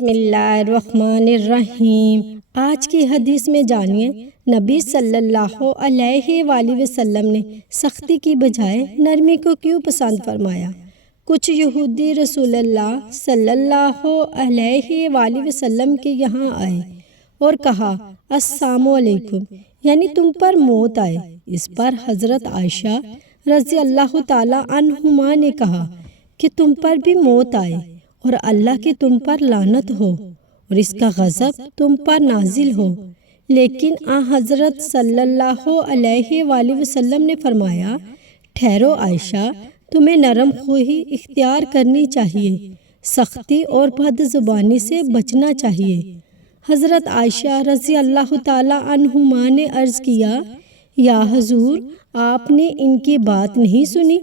بسم اللہ الرحمن الرحیم۔ آج کی حدیث میں جانیے نبی صلی اللہ علیہ وآلہ وسلم نے سختی کی بجائے نرمی کو کیوں پسند فرمایا۔ کچھ یہودی رسول اللہ صلی اللہ علیہ وآلہ وسلم کے یہاں آئے اور کہا السلام علیکم، یعنی تم پر موت آئے۔ اس پر حضرت عائشہ رضی اللہ تعالی عنہما نے کہا کہ تم پر بھی موت آئے اور اللہ کی تم پر لعنت ہو اور اس کا غضب تم پر نازل ہو۔ لیکن حضرت صلی اللہ علیہ وآلہ وسلم نے فرمایا ٹھہرو عائشہ، تمہیں نرم خوئی اختیار کرنی چاہیے، سختی اور بد زبانی سے بچنا چاہیے۔ حضرت عائشہ رضی اللہ تعالی عنہما نے عرض کیا یا حضور، آپ نے ان کی بات نہیں سنی؟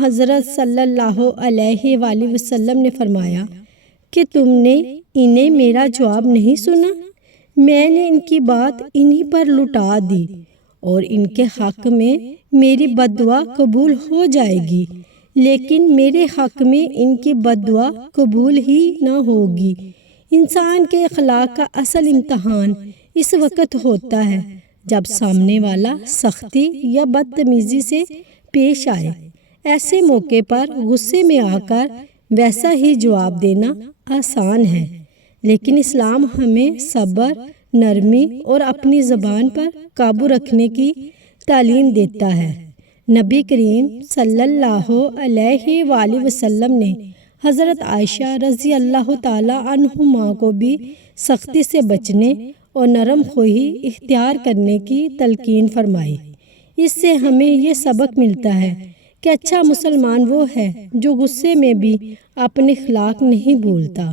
حضرت صلی اللہ علیہ وآلہ وسلم نے فرمایا کہ تم نے انہیں میرا جواب نہیں سنا؟ میں نے ان کی بات انہی پر لٹا دی اور ان کے حق میں میری بد دعا قبول ہو جائے گی، لیکن میرے حق میں ان کی بد دعا قبول ہی نہ ہوگی۔ انسان کے اخلاق کا اصل امتحان اس وقت ہوتا ہے جب سامنے والا سختی یا بدتمیزی سے پیش آئے۔ ایسے موقع پر غصے میں آ کر ویسا ہی جواب دینا آسان ہے، لیکن اسلام ہمیں صبر، نرمی اور اپنی زبان پر قابو رکھنے کی تعلیم دیتا ہے۔ نبی کریم صلی اللہ علیہ وآلہ وسلم نے حضرت عائشہ رضی اللہ تعالی عنہما کو بھی سختی سے بچنے اور نرم خوئی اختیار کرنے کی تلقین فرمائی۔ اس سے ہمیں یہ سبق ملتا ہے کہ اچھا مسلمان وہ ہے جو غصے میں بھی اپنے اخلاق نہیں بھولتا۔